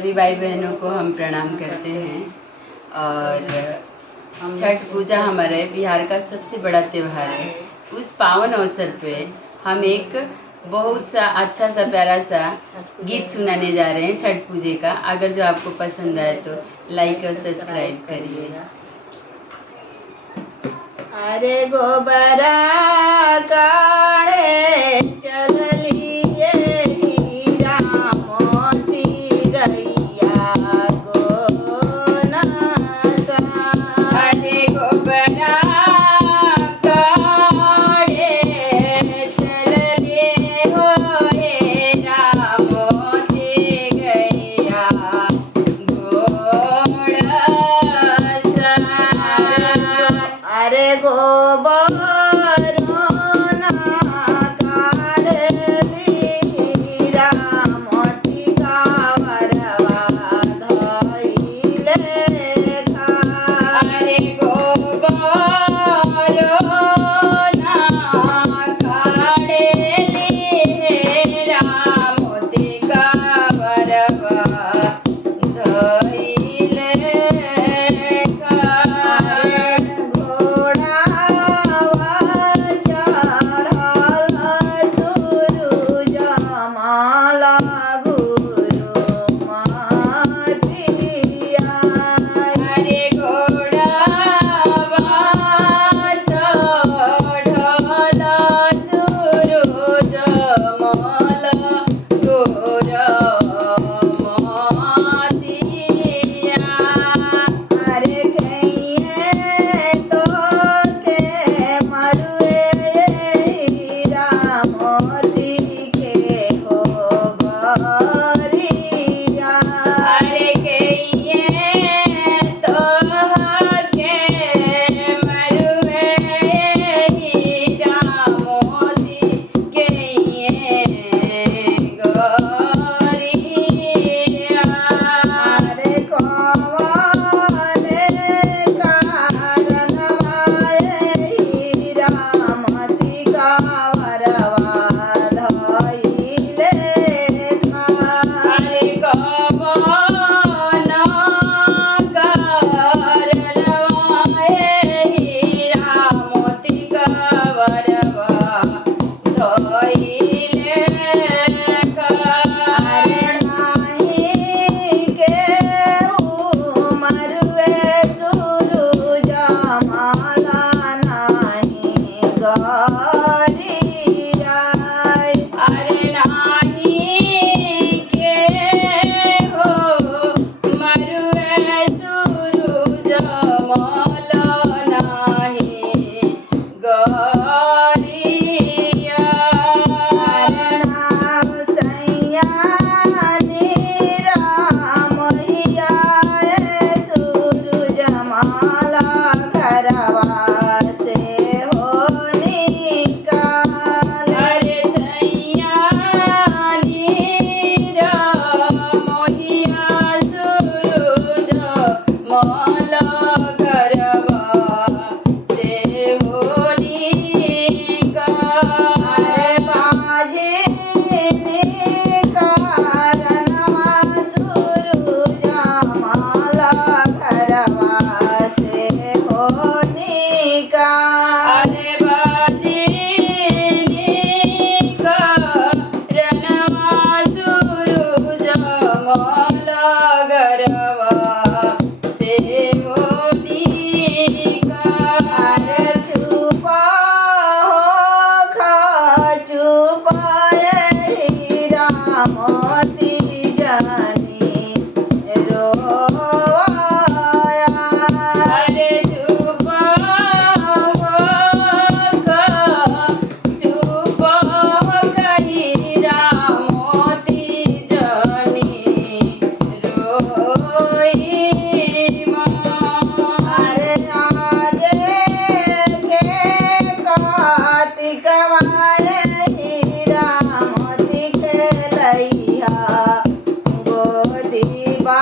सभी भाई बहनों को हम प्रणाम करते हैं। और छठ पूजा हमारे बिहार का सबसे बड़ा त्यौहार है। उस पावन अवसर पे हम एक बहुत सा अच्छा सा प्यारा सा गीत सुनाने जा रहे हैं छठ पूजे का। अगर जो आपको पसंद आए तो लाइक और सब्सक्राइब करिए। अरे गोबरा काढ़े चलली हीरा मोती गैया गोनसा। अरे गोबरा काढ़े चलले हो हीरा मोती गैया गोनसा। अरे गोबरोना काढ़ली हीरा मोती कावरवा धइले खा। अरे गोबरोना काढ़ली हीरा मोती कावरवा धइले खा। गोदी बा